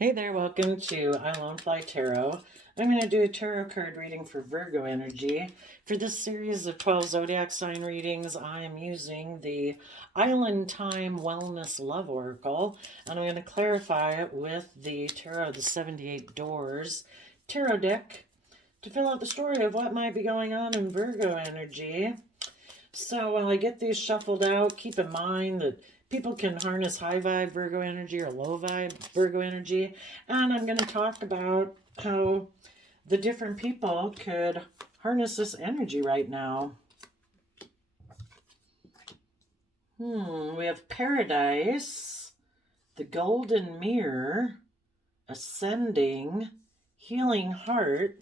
Hey there, welcome to I Lone Fly Tarot. I'm going to do a tarot card reading for Virgo energy. For this series of 12 zodiac sign readings, I am using the Island Time Wellness Love Oracle, and I'm going to clarify it with the Tarot of the 78 Doors tarot deck to fill out the story of what might be going on in Virgo energy. So while I get these shuffled out, keep in mind that people can harness high vibe Virgo energy or low vibe Virgo energy. And I'm going to talk about how the different people could harness this energy right now. We have Paradise, the Golden Mirror, Ascending, Healing Heart,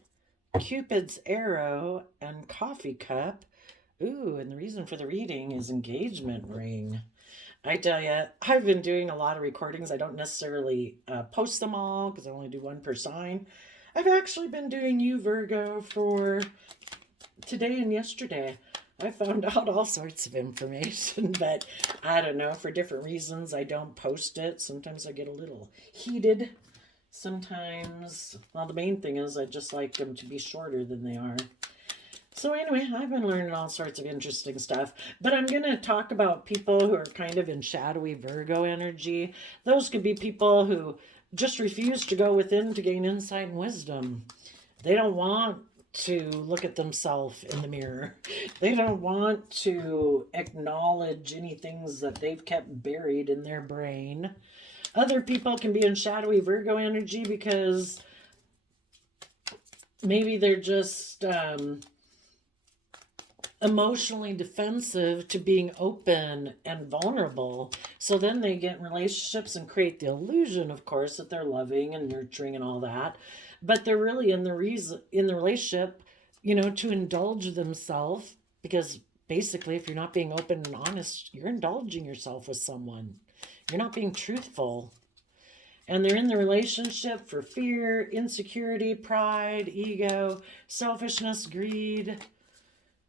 Cupid's Arrow, and Coffee Cup. Ooh, and the reason for the reading is Engagement Ring. I tell you, I've been doing a lot of recordings. I don't necessarily post them all because I only do one per sign. I've actually been doing you, Virgo, for today and yesterday. I found out all sorts of information, but I don't know, for different reasons, I don't post it. Sometimes I get a little heated. Sometimes, well, the main thing is I just like them to be shorter than they are. So anyway, I've been learning all sorts of interesting stuff, but I'm going to talk about people who are kind of in shadowy Virgo energy. Those could be people who just refuse to go within to gain insight and wisdom. They don't want to look at themselves in the mirror. They don't want to acknowledge any things that they've kept buried in their brain. Other people can be in shadowy Virgo energy because maybe they're just emotionally defensive to being open and vulnerable. So then they get in relationships and create the illusion, of course, that they're loving and nurturing and all that. But they're really in the relationship, to indulge themselves, because basically if you're not being open and honest, you're indulging yourself with someone. You're not being truthful. And they're in the relationship for fear, insecurity, pride, ego, selfishness, greed,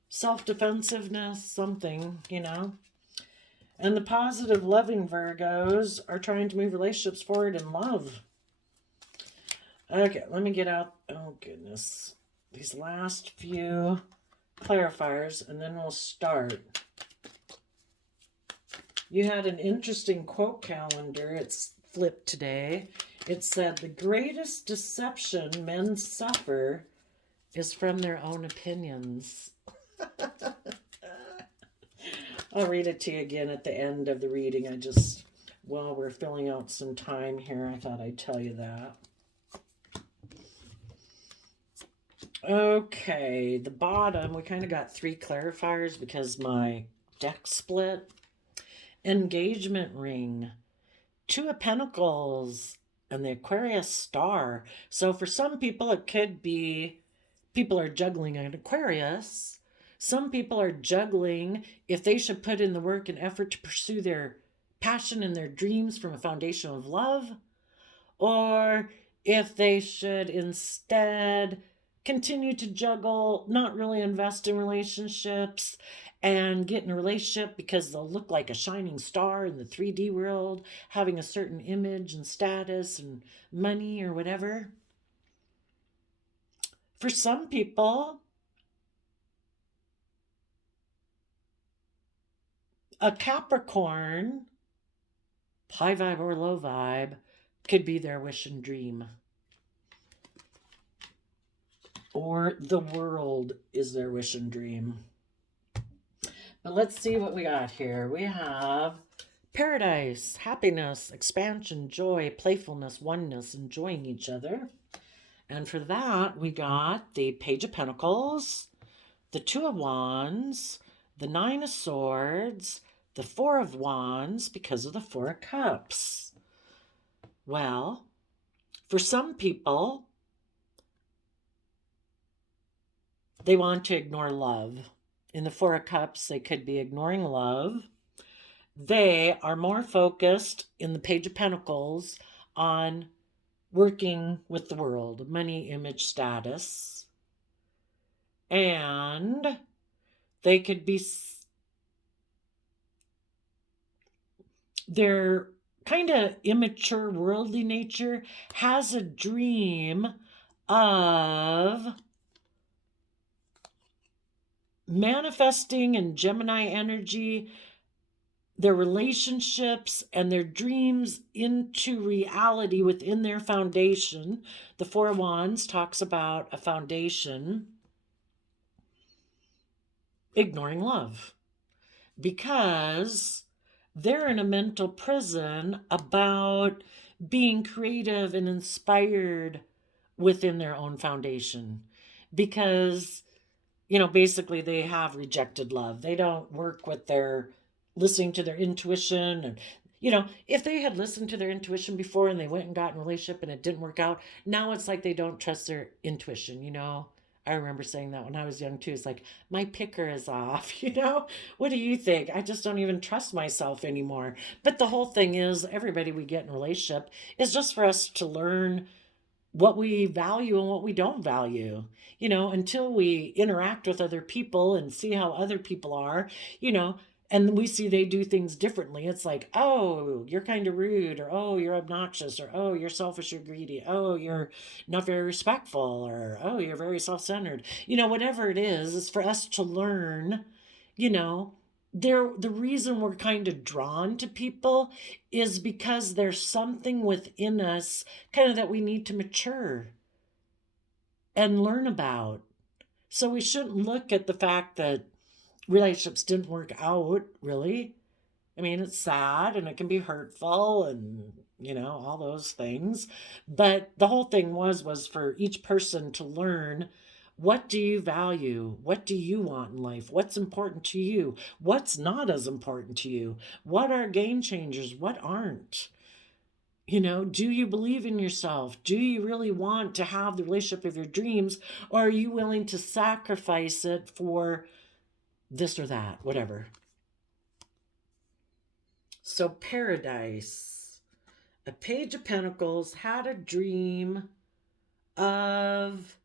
self-defensiveness, something. And the positive, loving Virgos are trying to move relationships forward in love. Okay, let me get out, oh goodness, these last few clarifiers, and then we'll start. You had an interesting quote calendar. It's flipped today. It said, "The greatest deception men suffer is from their own opinions." I'll read it to you again at the end of the reading. While we're filling out some time here, I thought I'd tell you that. Okay, the bottom, we kind of got three clarifiers because my deck split. Engagement ring, Two of Pentacles, and the Aquarius star. So for some people, it could be people are juggling an Aquarius. Some people are juggling if they should put in the work and effort to pursue their passion and their dreams from a foundation of love, or if they should instead continue to juggle, not really invest in relationships, and get in a relationship because they'll look like a shining star in the 3D world, having a certain image and status and money or whatever. For some people, a Capricorn, high vibe or low vibe, could be their wish and dream. Or the world is their wish and dream. But let's see what we got here. We have Paradise, happiness, expansion, joy, playfulness, oneness, enjoying each other. And for that, we got the Page of Pentacles, the Two of Wands, the Nine of Swords, the Four of Wands, because of the Four of Cups. Well, for some people, they want to ignore love. In the Four of Cups, they could be ignoring love. They are more focused in the Page of Pentacles on working with the world, money, image, status. And they could be, they're kind of immature, worldly nature has a dream of manifesting in Gemini energy their relationships and their dreams into reality within their foundation. The Four of Wands talks about a foundation ignoring love because they're in a mental prison about being creative and inspired within their own foundation because, basically they have rejected love. They don't work with their listening to their intuition. And, if they had listened to their intuition before and they went and got in a relationship and it didn't work out, now it's like they don't trust their intuition, I remember saying that when I was young too. It's like, my picker is off, What do you think? I just don't even trust myself anymore. But the whole thing is, everybody we get in a relationship is just for us to learn what we value and what we don't value, until we interact with other people and see how other people are, and we see they do things differently. It's like, oh, you're kind of rude, or oh, you're obnoxious, or oh, you're selfish or greedy, oh, you're not very respectful, or oh, you're very self-centered. Whatever it is for us to learn, you know, the reason we're kind of drawn to people is because there's something within us kind of that we need to mature and learn about. So we shouldn't look at the fact that relationships didn't work out, really. I mean, it's sad and it can be hurtful and, all those things. But the whole thing was for each person to learn, what do you value? What do you want in life? What's important to you? What's not as important to you? What are game changers? What aren't? Do you believe in yourself? Do you really want to have the relationship of your dreams? Or are you willing to sacrifice it for this or that, whatever? So Paradise, a Page of Pentacles, had a dream of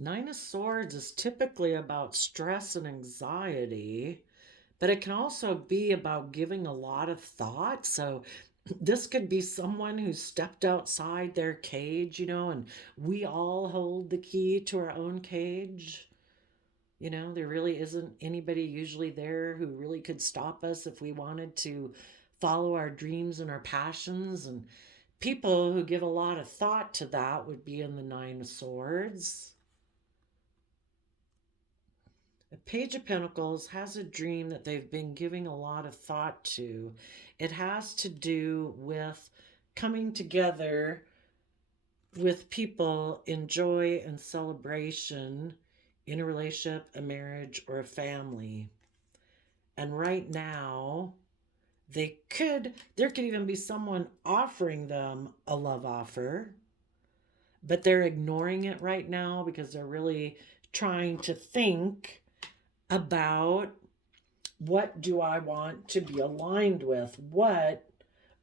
Nine of Swords is typically about stress and anxiety, but it can also be about giving a lot of thought. So this could be someone who stepped outside their cage, and we all hold the key to our own cage. There really isn't anybody usually there who really could stop us if we wanted to follow our dreams and our passions. And people who give a lot of thought to that would be in the Nine of Swords. The Page of Pentacles has a dream that they've been giving a lot of thought to. It has to do with coming together with people in joy and celebration in a relationship, a marriage, or a family. And right now, there could even be someone offering them a love offer, but they're ignoring it right now because they're really trying to think about, what do I want to be aligned with? What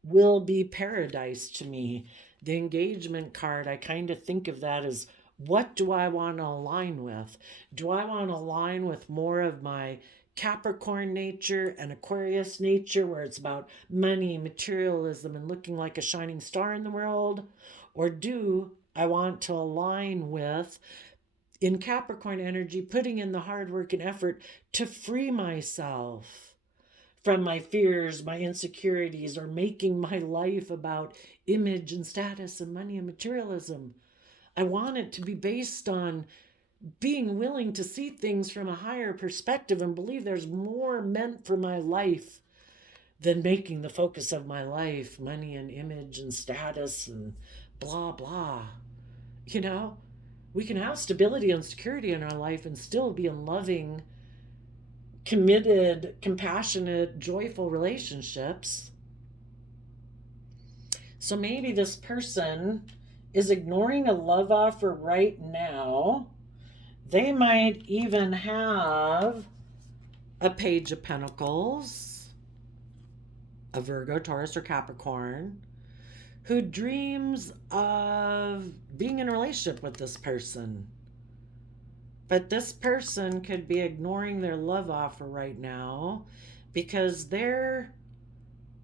will be paradise to me? The engagement card, I kind of think of that as, what do I want to align with? Do I want to align with more of my Capricorn nature and Aquarius nature, where it's about money, materialism, and looking like a shining star in the world? Or do I want to align with, in Capricorn energy, putting in the hard work and effort to free myself from my fears, my insecurities, or making my life about image and status and money and materialism? I want it to be based on being willing to see things from a higher perspective and believe there's more meant for my life than making the focus of my life money and image and status and blah, blah. We can have stability and security in our life and still be in loving, committed, compassionate, joyful relationships. So maybe this person is ignoring a love offer right now. They might even have a Page of Pentacles, a Virgo, Taurus, or Capricorn, who dreams of being in a relationship with this person. But this person could be ignoring their love offer right now because they're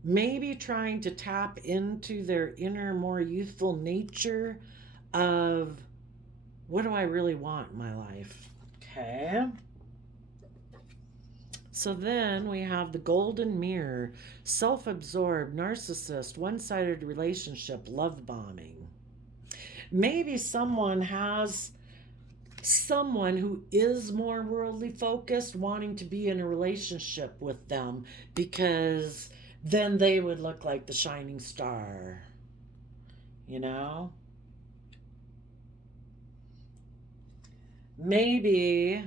maybe trying to tap into their inner, more youthful nature of what do I really want in my life? Okay. So then we have the golden mirror, self absorbed, narcissist, one sided relationship, love bombing. Maybe someone has someone who is more worldly focused wanting to be in a relationship with them because then they would look like the shining star, you know? Maybe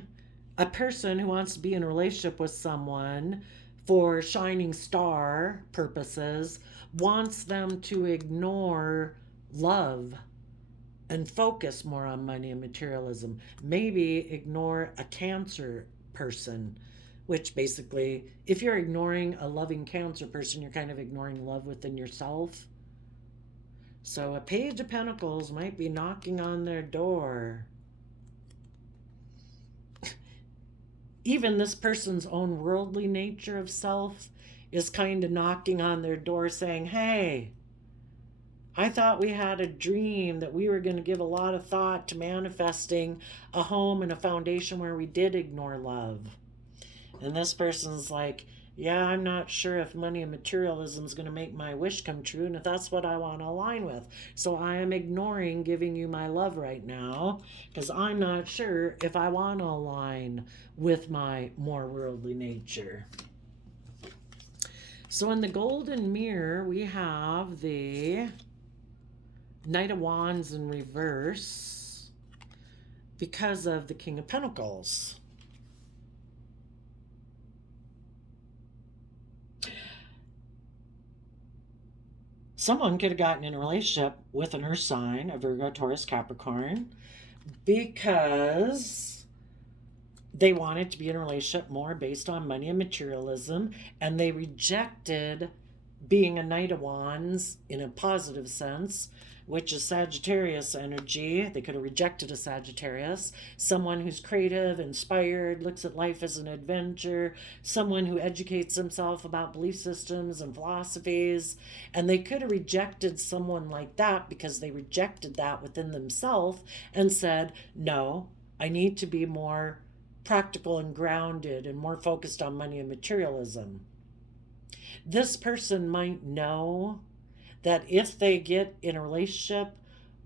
a person who wants to be in a relationship with someone for shining star purposes wants them to ignore love and focus more on money and materialism. Maybe ignore a Cancer person, which basically, if you're ignoring a loving Cancer person, you're kind of ignoring love within yourself. So a Page of Pentacles might be knocking on their door. Even this person's own worldly nature of self is kind of knocking on their door saying, hey, I thought we had a dream that we were going to give a lot of thought to manifesting a home and a foundation where we did ignore love. And this person's like, yeah, I'm not sure if money and materialism is going to make my wish come true and if that's what I want to align with. So I am ignoring giving you my love right now because I'm not sure if I want to align with my more worldly nature. So in the golden mirror, we have the Knight of Wands in reverse because of the King of Pentacles. Someone could have gotten in a relationship with an earth sign, a Virgo, Taurus, Capricorn, because they wanted to be in a relationship more based on money and materialism, and they rejected being a Knight of Wands in a positive sense, which is Sagittarius energy. They could have rejected a Sagittarius, someone who's creative, inspired, looks at life as an adventure, someone who educates himself about belief systems and philosophies. And they could have rejected someone like that because they rejected that within themselves and said, no, I need to be more practical and grounded and more focused on money and materialism. This person might know that if they get in a relationship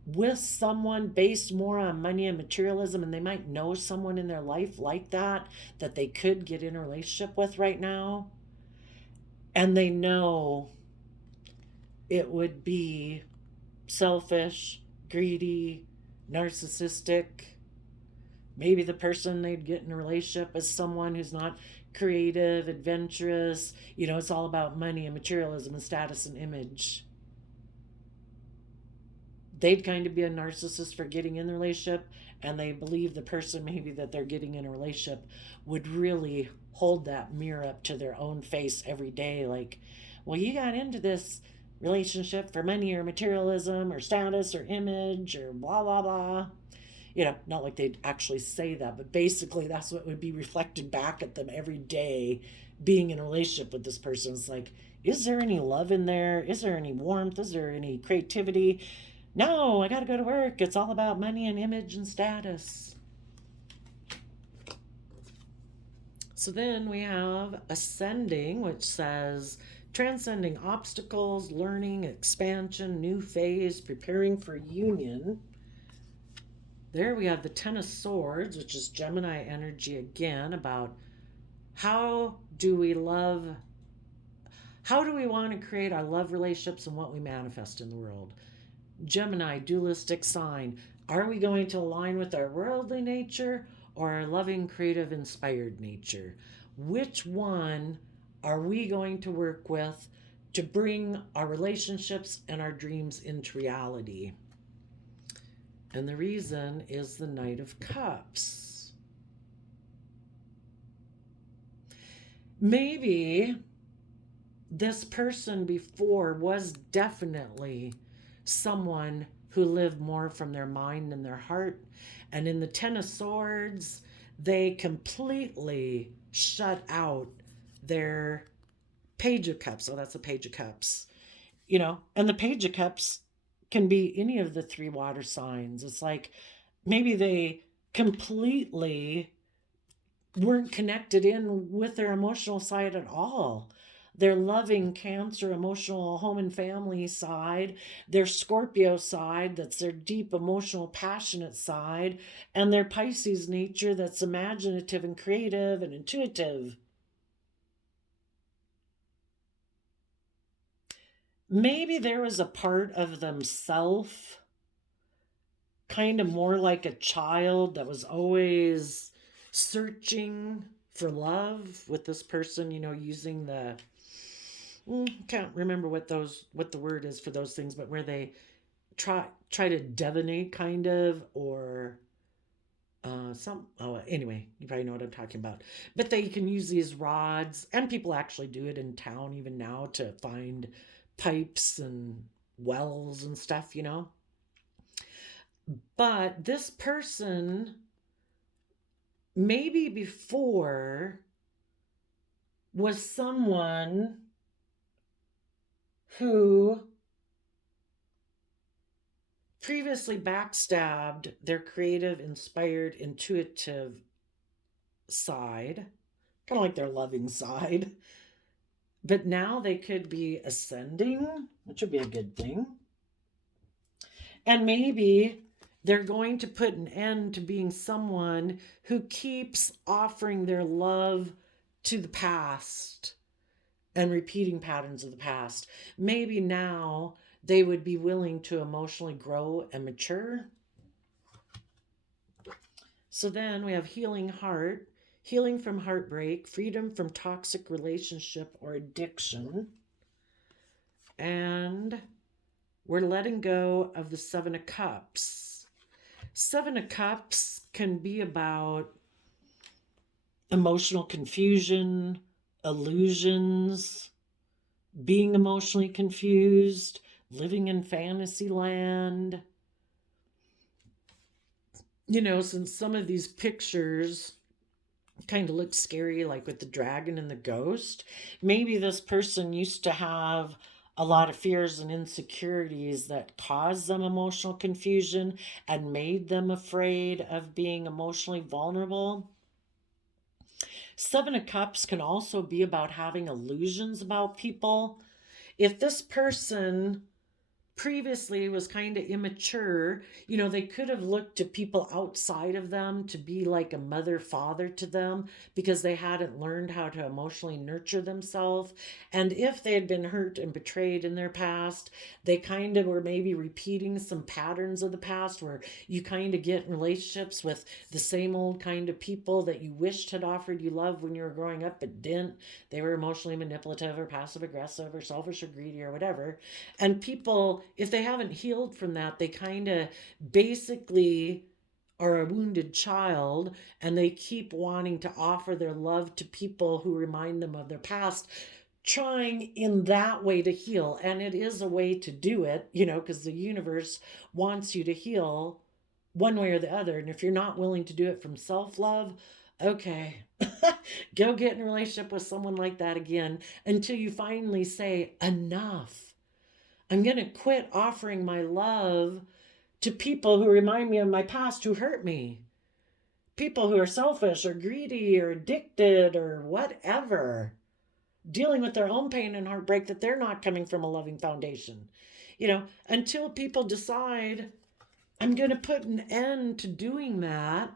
with someone based more on money and materialism, and they might know someone in their life like that they could get in a relationship with right now, and they know it would be selfish, greedy, narcissistic. Maybe the person they'd get in a relationship is someone who's not creative, adventurous. It's all about money and materialism and status and image. They'd kind of be a narcissist for getting in the relationship, and they believe the person maybe that they're getting in a relationship would really hold that mirror up to their own face every day, like, well, you got into this relationship for money or materialism or status or image or blah blah blah. Not like they'd actually say that, but basically that's what would be reflected back at them every day being in a relationship with this person. It's like, is there any love in there? Is there any warmth? Is there any creativity? No, I got to go to work. It's all about money and image and status. So then we have ascending, which says transcending obstacles, learning, expansion, new phase, preparing for union. There we have the Ten of Swords, which is Gemini energy again, about how do we want to create our love relationships and what we manifest in the world. Gemini, dualistic sign. Are we going to align with our worldly nature or our loving, creative, inspired nature? Which one are we going to work with to bring our relationships and our dreams into reality? And the reason is the Knight of Cups. Maybe this person before was definitely someone who live more from their mind and their heart. And in the Ten of Swords, they completely shut out their Page of Cups. Oh, that's a Page of Cups. And the Page of Cups can be any of the three water signs. It's like maybe they completely weren't connected in with their emotional side at all. Their loving Cancer, emotional home and family side, their Scorpio side, that's their deep emotional, passionate side, and their Pisces nature, that's imaginative and creative and intuitive. Maybe there was a part of themselves, kind of more like a child, that was always searching for love with this person, using the can't remember what the word is for those things, but where they try to divinate, kind of, or anyway, you probably know what I'm talking about. But they can use these rods, and people actually do it in town even now, to find pipes and wells and stuff, But this person, maybe before, was someone who previously backstabbed their creative, inspired, intuitive side, kind of like their loving side. But now they could be ascending, which would be a good thing. And maybe they're going to put an end to being someone who keeps offering their love to the past and repeating patterns of the past. Maybe now they would be willing to emotionally grow and mature. So then we have healing heart, healing from heartbreak, freedom from toxic relationship or addiction. And we're letting go of the Seven of Cups. Seven of Cups can be about emotional confusion, illusions, being emotionally confused, living in fantasy land. Since some of these pictures kind of look scary, like with the dragon and the ghost, maybe this person used to have a lot of fears and insecurities that caused them emotional confusion and made them afraid of being emotionally vulnerable. Seven of Cups can also be about having illusions about people. If this person previously was kind of immature, they could have looked to people outside of them to be like a mother, father to them, because they hadn't learned how to emotionally nurture themselves. And if they had been hurt and betrayed in their past, they kind of were maybe repeating some patterns of the past, where you kind of get in relationships with the same old kind of people that you wished had offered you love when you were growing up but didn't. They were emotionally manipulative or passive aggressive or selfish or greedy or whatever. And people, if they haven't healed from that, they kind of basically are a wounded child, and they keep wanting to offer their love to people who remind them of their past, trying in that way to heal. And it is a way to do it, because the universe wants you to heal one way or the other. And if you're not willing to do it from self-love, okay, go get in a relationship with someone like that again until you finally say, enough. I'm going to quit offering my love to people who remind me of my past, who hurt me. People who are selfish or greedy or addicted or whatever, dealing with their own pain and heartbreak, that they're not coming from a loving foundation. Until people decide, I'm going to put an end to doing that,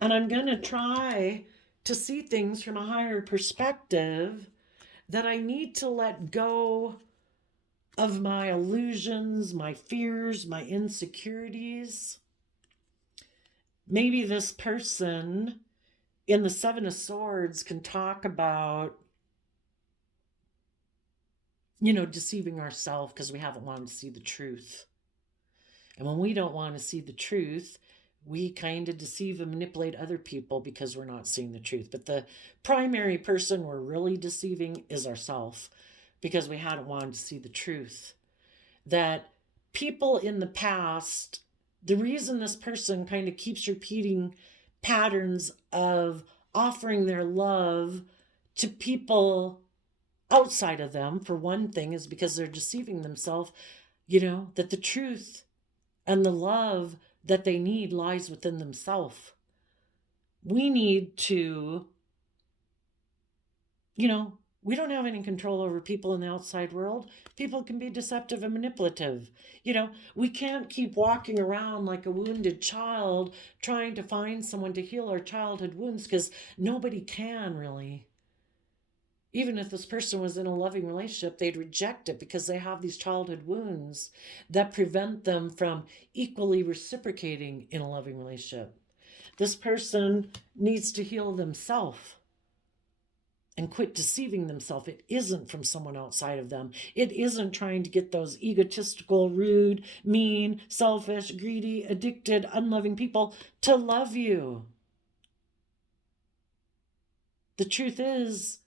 and I'm going to try to see things from a higher perspective, that I need to let go of my illusions, my fears, my insecurities. Maybe this person in the Seven of Swords can talk about, deceiving ourselves because we haven't wanted to see the truth. And when we don't want to see the truth, we kind of deceive and manipulate other people because we're not seeing the truth. But the primary person we're really deceiving is ourselves, because we hadn't wanted to see the truth. That people in the past, the reason this person kind of keeps repeating patterns of offering their love to people outside of them, for one thing, is because they're deceiving themselves, that the truth and the love that they need lies within themselves. We need to, we don't have any control over people in the outside world. People can be deceptive and manipulative. We can't keep walking around like a wounded child trying to find someone to heal our childhood wounds, because nobody can really. Even if this person was in a loving relationship, they'd reject it because they have these childhood wounds that prevent them from equally reciprocating in a loving relationship. This person needs to heal themselves and quit deceiving themselves. It isn't from someone outside of them. It isn't trying to get those egotistical, rude, mean, selfish, greedy, addicted, unloving people to love you. The truth is,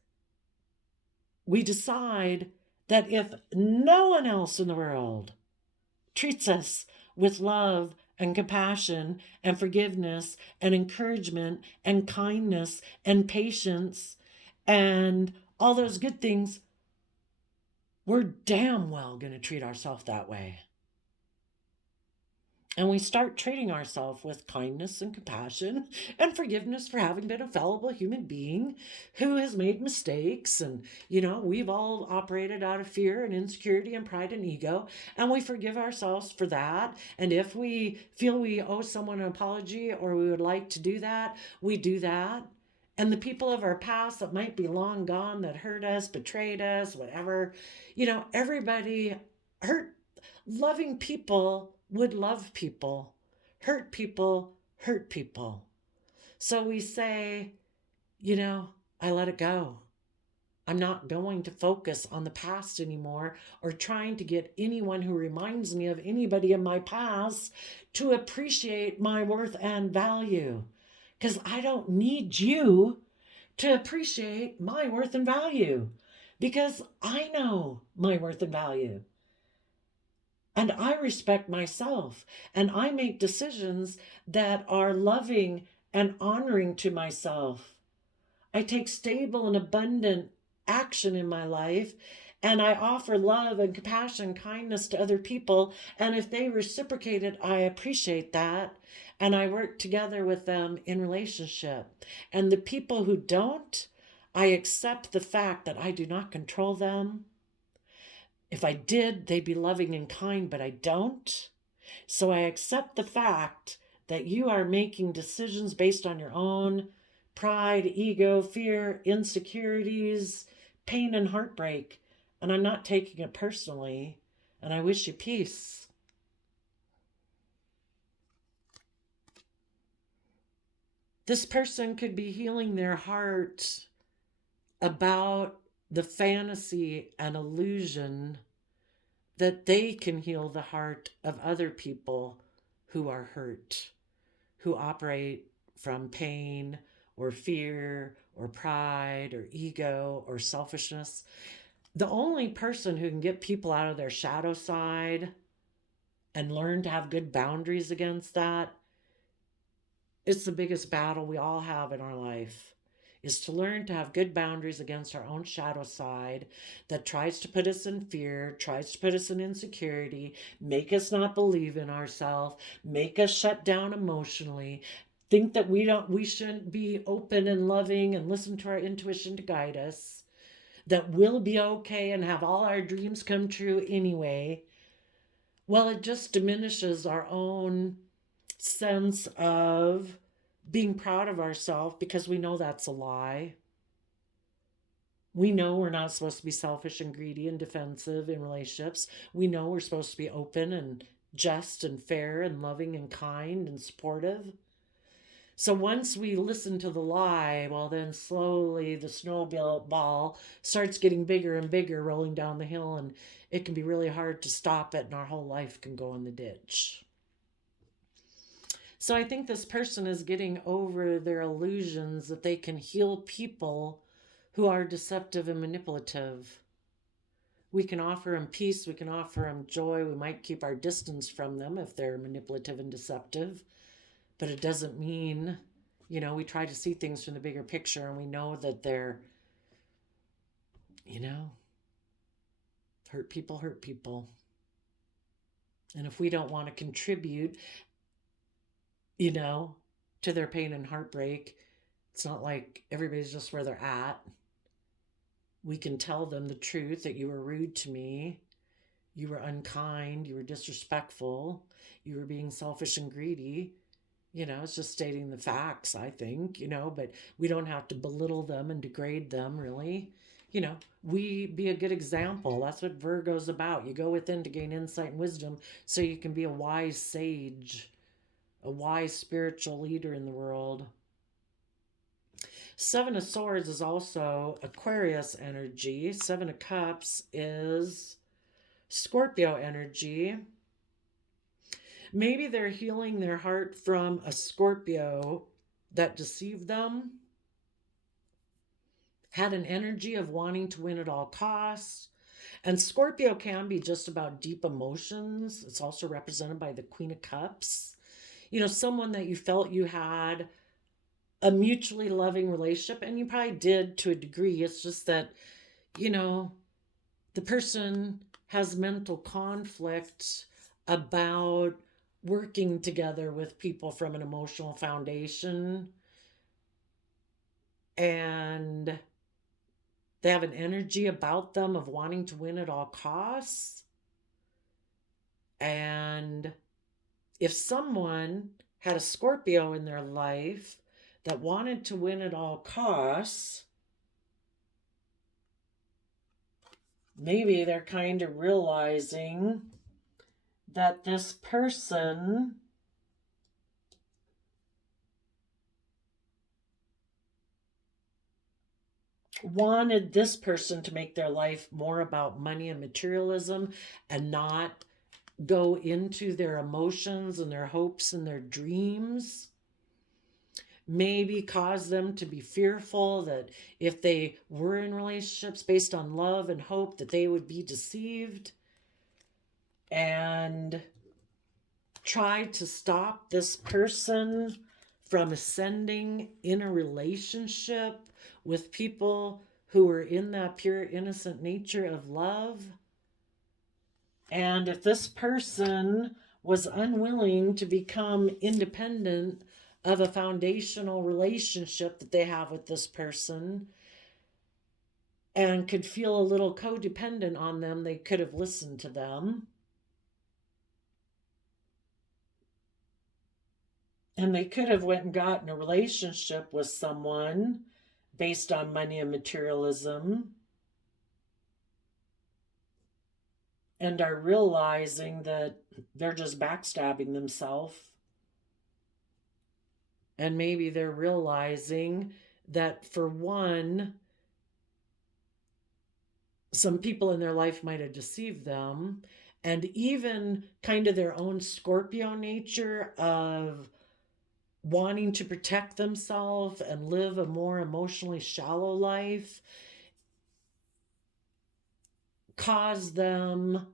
we decide that if no one else in the world treats us with love and compassion and forgiveness and encouragement and kindness and patience and all those good things, we're damn well going to treat ourselves that way. And we start treating ourselves with kindness and compassion and forgiveness for having been a fallible human being who has made mistakes. And, we've all operated out of fear and insecurity and pride and ego. And we forgive ourselves for that. And if we feel we owe someone an apology or we would like to do that, we do that. And the people of our past that might be long gone, that hurt us, betrayed us, whatever, everybody hurt. Loving people would love people. Hurt people hurt people. So we say, I let it go. I'm not going to focus on the past anymore or trying to get anyone who reminds me of anybody in my past to appreciate my worth and value. Because I don't need you to appreciate my worth and value. Because I know my worth and value. And I respect myself, and I make decisions that are loving and honoring to myself. I take stable and abundant action in my life, and I offer love and compassion, kindness to other people. And if they reciprocate it, I appreciate that. And I work together with them in relationship. And the people who don't, I accept the fact that I do not control them. If I did, they'd be loving and kind, but I don't. So I accept the fact that you are making decisions based on your own pride, ego, fear, insecurities, pain, and heartbreak. And I'm not taking it personally. And I wish you peace. This person could be healing their heart about the fantasy and illusion that they can heal the heart of other people who are hurt, who operate from pain or fear or pride or ego or selfishness. The only person who can get people out of their shadow side and learn to have good boundaries against that, it's the biggest battle we all have in our life, is to learn to have good boundaries against our own shadow side that tries to put us in fear, tries to put us in insecurity, make us not believe in ourselves, make us shut down emotionally, think that we shouldn't be open and loving and listen to our intuition to guide us, that we'll be okay and have all our dreams come true anyway. Well, it just diminishes our own sense of being proud of ourselves, because we know that's a lie. We know we're not supposed to be selfish and greedy and defensive in relationships. We know we're supposed to be open and just and fair and loving and kind and supportive. So once we listen to the lie, well, then slowly the snowball starts getting bigger and bigger, rolling down the hill, and it can be really hard to stop it, and our whole life can go in the ditch. So I think this person is getting over their illusions that they can heal people who are deceptive and manipulative. We can offer them peace. We can offer them joy. We might keep our distance from them if they're manipulative and deceptive. But it doesn't mean, we try to see things from the bigger picture, and we know that they're, hurt people hurt people. And if we don't want to contribute, to their pain and heartbreak, it's not like everybody's just where they're at. We can tell them the truth, that you were rude to me, you were unkind, you were disrespectful, you were being selfish and greedy. It's just stating the facts, I think, but we don't have to belittle them and degrade them, really. We be a good example. That's what Virgo's about. You go within to gain insight and wisdom so you can be a wise sage, a wise spiritual leader in the world. Seven of Swords is also Aquarius energy. Seven of Cups is Scorpio energy. Maybe they're healing their heart from a Scorpio that deceived them, had an energy of wanting to win at all costs. And Scorpio can be just about deep emotions. It's also represented by the Queen of Cups. Someone that you felt you had a mutually loving relationship, and you probably did to a degree. It's just that, the person has mental conflict about working together with people from an emotional foundation, and they have an energy about them of wanting to win at all costs. And if someone had a Scorpio in their life that wanted to win at all costs, maybe they're kind of realizing that this person wanted this person to make their life more about money and materialism and not go into their emotions and their hopes and their dreams. Maybe cause them to be fearful that if they were in relationships based on love and hope, that they would be deceived, and try to stop this person from ascending in a relationship with people who are in that pure, innocent nature of love. And if this person was unwilling to become independent of a foundational relationship that they have with this person and could feel a little codependent on them, they could have listened to them. And they could have went and gotten a relationship with someone based on money and materialism, and are realizing that they're just backstabbing themselves. And maybe they're realizing that, for one, some people in their life might have deceived them, and even kind of their own Scorpio nature of wanting to protect themselves and live a more emotionally shallow life caused them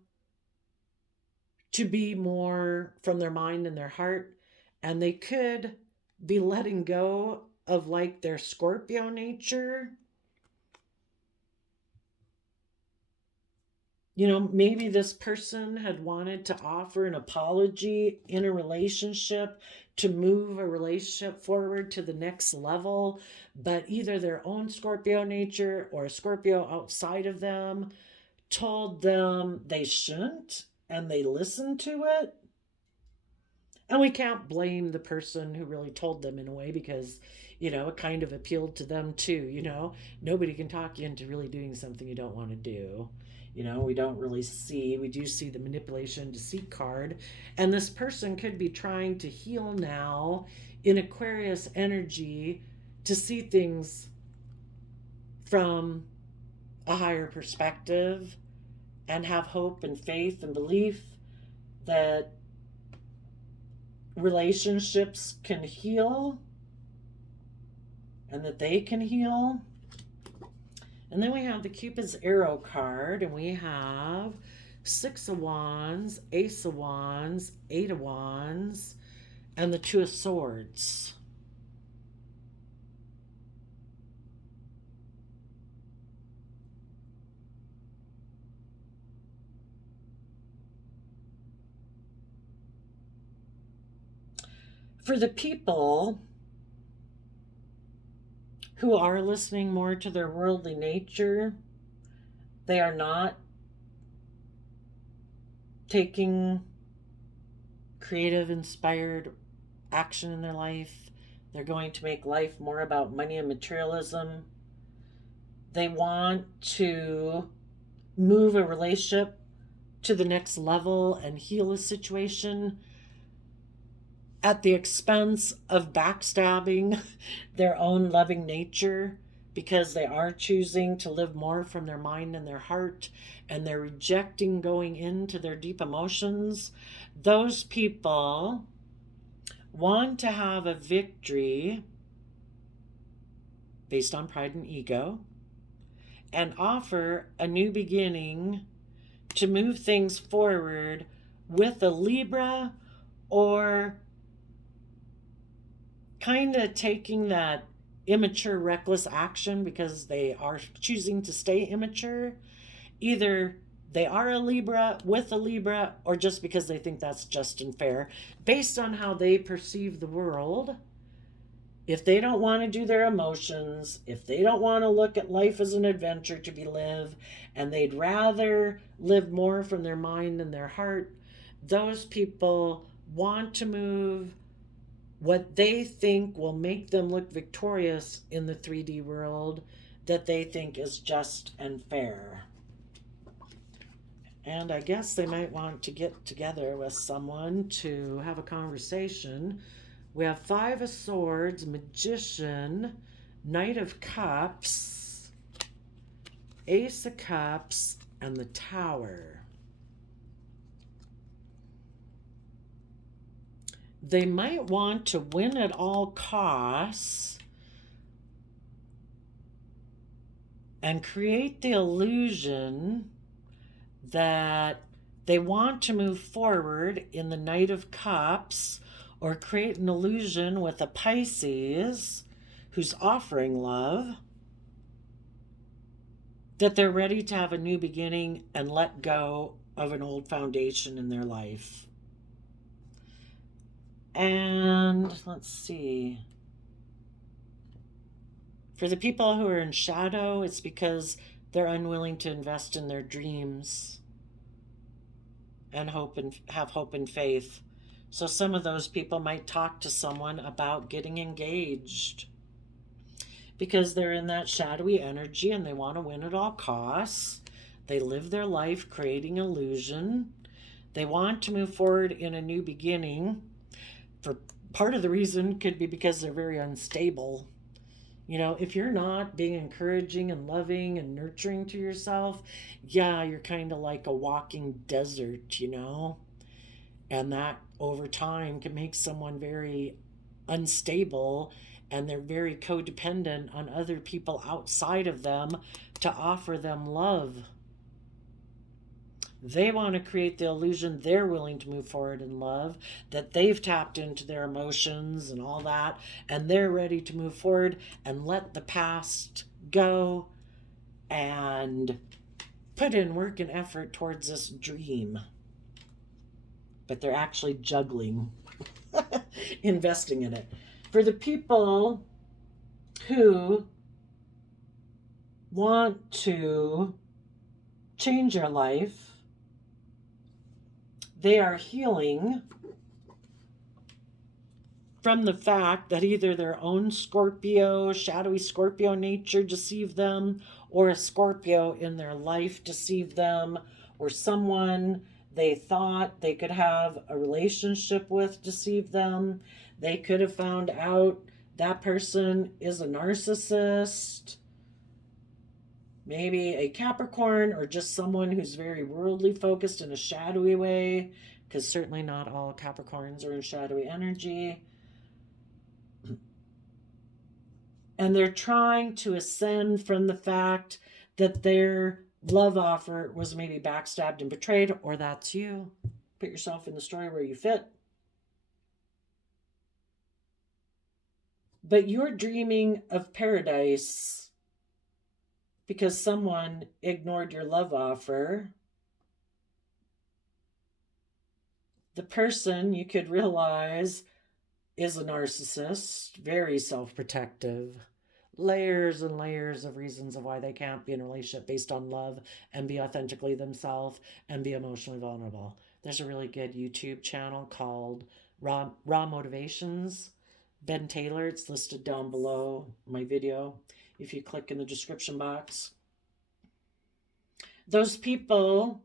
to be more from their mind and their heart. And they could be letting go of like their Scorpio nature. Maybe this person had wanted to offer an apology in a relationship to move a relationship forward to the next level, but either their own Scorpio nature or a Scorpio outside of them told them they shouldn't, and they listened to it. And we can't blame the person who really told them, in a way, because, it kind of appealed to them too. Nobody can talk you into really doing something you don't want to do. We don't really see, we do see the manipulation deceit card. And this person could be trying to heal now in Aquarius energy to see things from a higher perspective and have hope and faith and belief that relationships can heal and that they can heal. And then we have the Cupid's arrow card, and we have Six of Wands, Ace of Wands, Eight of Wands, and the Two of Swords. For the people who are listening more to their worldly nature, they are not taking creative, inspired action in their life. They're going to make life more about money and materialism. They want to move a relationship to the next level and heal a situation at the expense of backstabbing their own loving nature, because they are choosing to live more from their mind and their heart, and they're rejecting going into their deep emotions. Those people want to have a victory based on pride and ego, and offer a new beginning to move things forward with a Libra, or kind of taking that immature, reckless action because they are choosing to stay immature. Either they are a Libra with a Libra, or just because they think that's just and fair based on how they perceive the world. If they don't want to do their emotions, if they don't want to look at life as an adventure to be lived, and they'd rather live more from their mind and their heart, those people want to move what they think will make them look victorious in the 3D world, that they think is just and fair. And I guess they might want to get together with someone to have a conversation. We have Five of Swords, Magician, Knight of Cups, Ace of Cups, and the Tower. They might want to win at all costs and create the illusion that they want to move forward in the Knight of Cups, or create an illusion with a Pisces who's offering love, that they're ready to have a new beginning and let go of an old foundation in their life. And let's see. For the people who are in shadow, it's because they're unwilling to invest in their dreams and have hope and faith. So some of those people might talk to someone about getting engaged because they're in that shadowy energy and they want to win at all costs. They live their life creating illusion. They want to move forward in a new beginning. For part of the reason could be because they're very unstable. You know, if you're not being encouraging and loving and nurturing to yourself, yeah, you're kind of like a walking desert, you know? And that over time can make someone very unstable, and they're very codependent on other people outside of them to offer them love. They want to create the illusion they're willing to move forward in love, that they've tapped into their emotions and all that, and they're ready to move forward and let the past go and put in work and effort towards this dream. But they're actually juggling, investing in it. For the people who want to change their life, they are healing from the fact that either their own Scorpio, shadowy Scorpio nature deceived them, or a Scorpio in their life deceived them, or someone they thought they could have a relationship with deceived them. They could have found out that person is a narcissist, maybe a Capricorn, or just someone who's very worldly focused in a shadowy way, because certainly not all Capricorns are in shadowy energy. And they're trying to ascend from the fact that their love offer was maybe backstabbed and betrayed, or that's you. Put yourself in the story where you fit. But you're dreaming of paradise because someone ignored your love offer. The person, you could realize, is a narcissist, very self-protective. Layers and layers of reasons of why they can't be in a relationship based on love and be authentically themselves and be emotionally vulnerable. There's a really good YouTube channel called Raw Motivations. Ben Taylor, it's listed down below my video if you click in the description box. Those people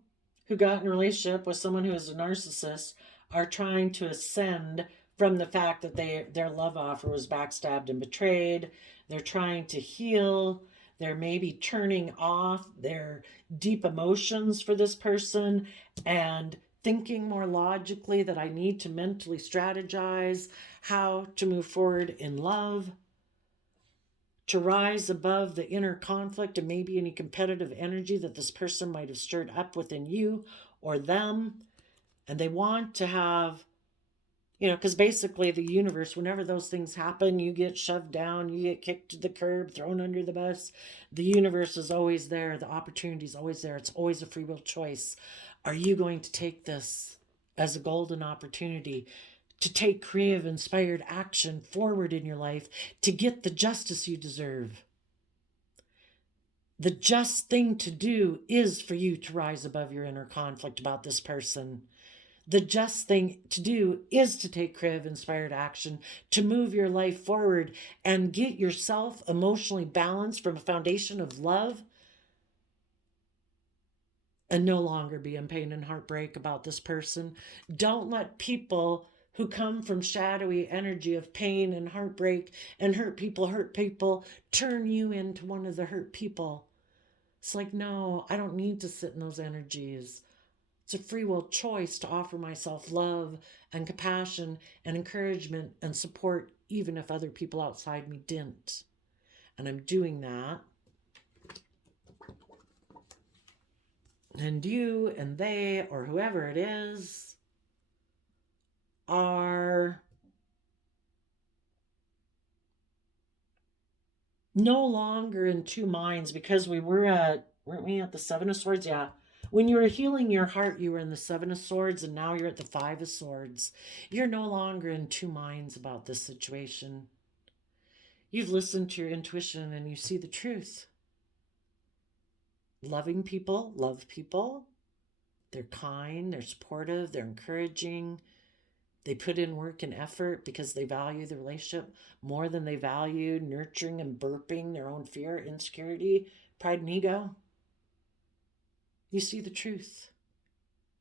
who got in a relationship with someone who is a narcissist are trying to ascend from the fact that their love offer was backstabbed and betrayed. They're trying to heal. They're maybe turning off their deep emotions for this person and thinking more logically that I need to mentally strategize how to move forward in love, to rise above the inner conflict and maybe any competitive energy that this person might have stirred up within you or them. And they want to have, because basically the universe, whenever those things happen, you get shoved down, you get kicked to the curb, thrown under the bus. The universe is always there. The opportunity is always there. It's always a free will choice. Are you going to take this as a golden opportunity to take creative, inspired action forward in your life to get the justice you deserve? The just thing to do is for you to rise above your inner conflict about this person. The just thing to do is to take creative, inspired action to move your life forward and get yourself emotionally balanced from a foundation of love and no longer be in pain and heartbreak about this person. Don't let people who come from shadowy energy of pain and heartbreak and hurt people turn you into one of the hurt people. It's like, no, I don't need to sit in those energies. It's a free will choice to offer myself love and compassion and encouragement and support, even if other people outside me didn't. And I'm doing that. And you and they, or whoever it is, are no longer in two minds, because weren't we at the Seven of Swords? Yeah. When you were healing your heart, you were in the Seven of Swords, and now you're at the Five of Swords. You're no longer in two minds about this situation. You've listened to your intuition and you see the truth. Loving people love people. They're kind, they're supportive, they're encouraging. They put in work and effort because they value the relationship more than they value nurturing and burping their own fear, insecurity, pride, and ego. You see the truth.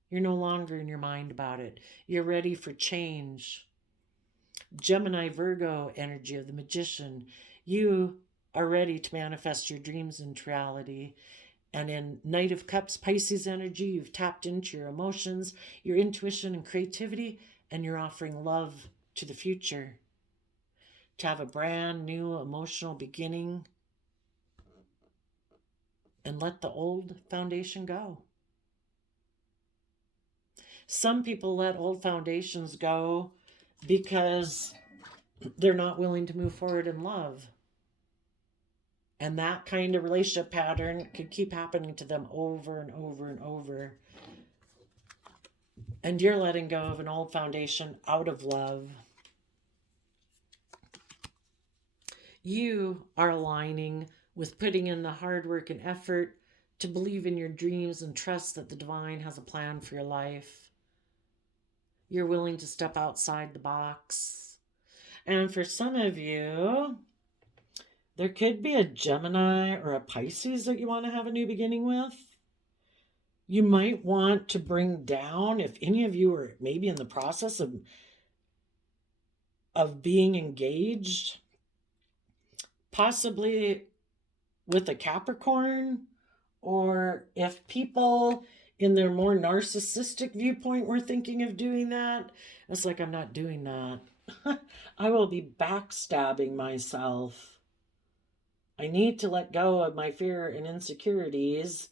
You're no longer in your mind about it. You're ready for change. Gemini, Virgo energy of the magician. You are ready to manifest your dreams into reality. And in Knight of Cups, Pisces energy, you've tapped into your emotions, your intuition and creativity, and you're offering love to the future. To have a brand new emotional beginning and let the old foundation go. Some people let old foundations go because they're not willing to move forward in love. And that kind of relationship pattern could keep happening to them over and over and over. And you're letting go of an old foundation out of love. You are aligning with putting in the hard work and effort to believe in your dreams and trust that the divine has a plan for your life. You're willing to step outside the box. And for some of you, there could be a Gemini or a Pisces that you want to have a new beginning with. You might want to bring down, if any of you are maybe in the process of being engaged, possibly with a Capricorn, or if people in their more narcissistic viewpoint were thinking of doing that, it's like, I'm not doing that. I will be backstabbing myself. I need to let go of my fear and insecurities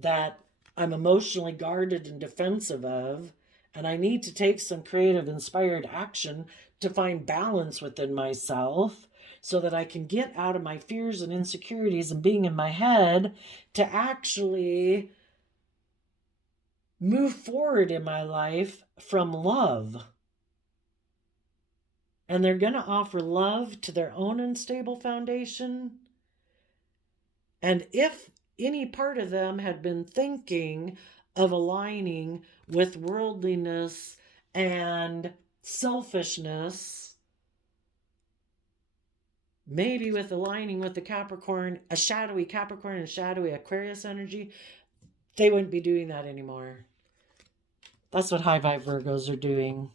that I'm emotionally guarded and defensive of. And I need to take some creative, inspired action to find balance within myself so that I can get out of my fears and insecurities and being in my head to actually move forward in my life from love. And they're going to offer love to their own unstable foundation. And if any part of them had been thinking of aligning with worldliness and selfishness, maybe with aligning with the Capricorn, a shadowy Capricorn and shadowy Aquarius energy, they wouldn't be doing that anymore. That's what high vibe Virgos are doing.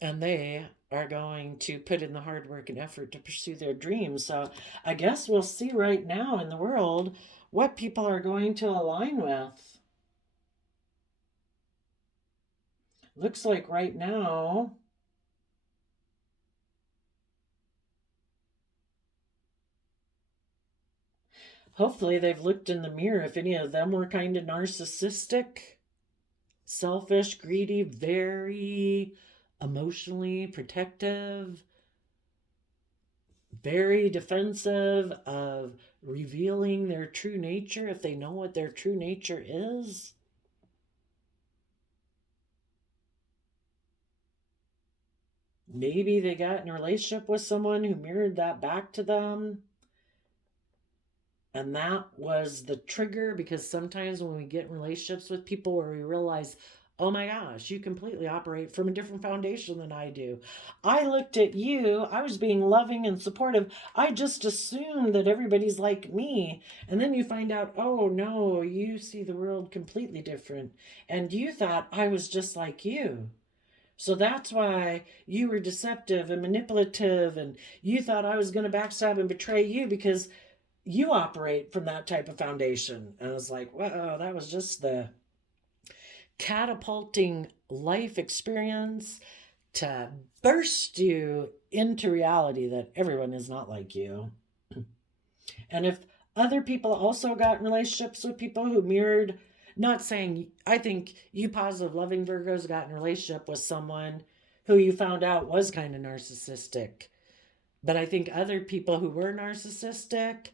And they are going to put in the hard work and effort to pursue their dreams. So I guess we'll see right now in the world what people are going to align with. Looks like right now, hopefully they've looked in the mirror if any of them were kind of narcissistic, selfish, greedy, very emotionally protective, very defensive of revealing their true nature if they know what their true nature is. Maybe they got in a relationship with someone who mirrored that back to them. And that was the trigger, because sometimes when we get in relationships with people where we realize, oh my gosh, you completely operate from a different foundation than I do. I looked at you, I was being loving and supportive. I just assumed that everybody's like me. And then you find out, oh no, you see the world completely different. And you thought I was just like you. So that's why you were deceptive and manipulative, and you thought I was going to backstab and betray you because you operate from that type of foundation. And I was like, whoa, that was just the catapulting life experience to burst you into reality that everyone is not like you. And if other people also got in relationships with people who mirrored, not saying, I think you positive loving Virgos got in a relationship with someone who you found out was kind of narcissistic. But I think other people who were narcissistic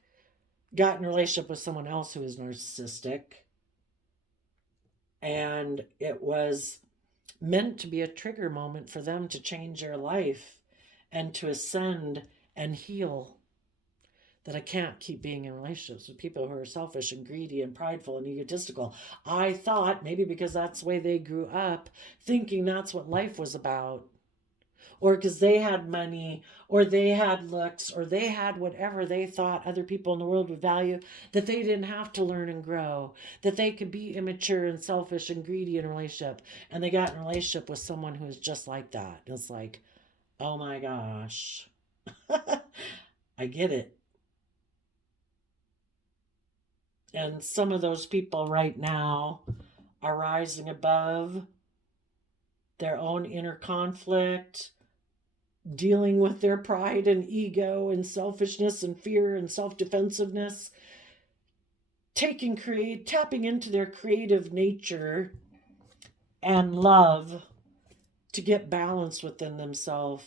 got in a relationship with someone else who was narcissistic. And it was meant to be a trigger moment for them to change their life and to ascend and heal. That I can't keep being in relationships with people who are selfish and greedy and prideful and egotistical. I thought, maybe because that's the way they grew up, thinking that's what life was about. Or because they had money, or they had looks, or they had whatever they thought other people in the world would value, that they didn't have to learn and grow, that they could be immature and selfish and greedy in a relationship. And they got in a relationship with someone who was just like that. And it's like, oh my gosh. I get it. And some of those people right now are rising above their own inner conflict, dealing with their pride and ego and selfishness and fear and self-defensiveness, tapping into their creative nature and love to get balance within themselves,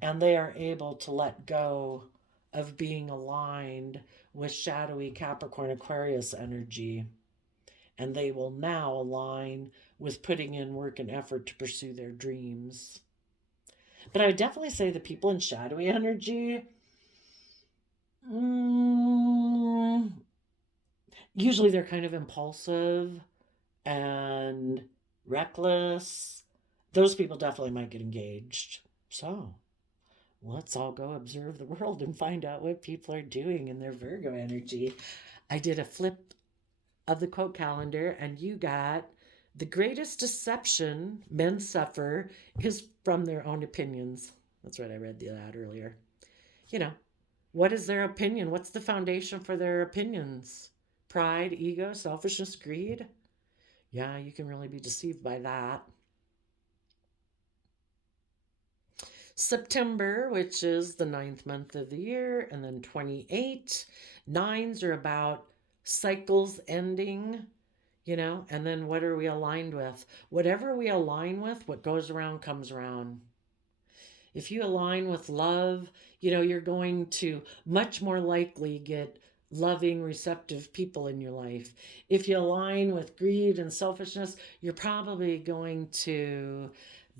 and they are able to let go of being aligned with shadowy Capricorn Aquarius energy. And they will now align with putting in work and effort to pursue their dreams. But I would definitely say the people in shadowy energy, usually they're kind of impulsive and reckless. Those people definitely might get engaged. So let's all go observe the world and find out what people are doing in their Virgo energy. I did a flip of the quote calendar, and you got the greatest deception men suffer is from their own opinions. That's right, I read that earlier. You know, what is their opinion? What's the foundation for their opinions? Pride, ego, selfishness, greed? Yeah, you can really be deceived by that. September, which is the 9th month of the year, and then 28. Nines are about cycles ending, and then what are we aligned with? Whatever we align with, what goes around comes around. If you align with love, you're going to much more likely get loving, receptive people in your life. If you align with greed and selfishness, you're probably going to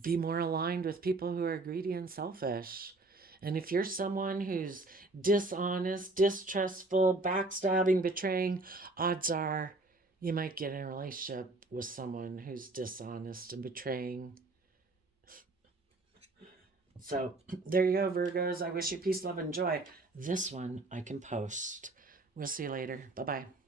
be more aligned with people who are greedy and selfish. And if you're someone who's dishonest, distrustful, backstabbing, betraying, odds are you might get in a relationship with someone who's dishonest and betraying. So there you go, Virgos. I wish you peace, love, and joy. This one I can post. We'll see you later. Bye-bye.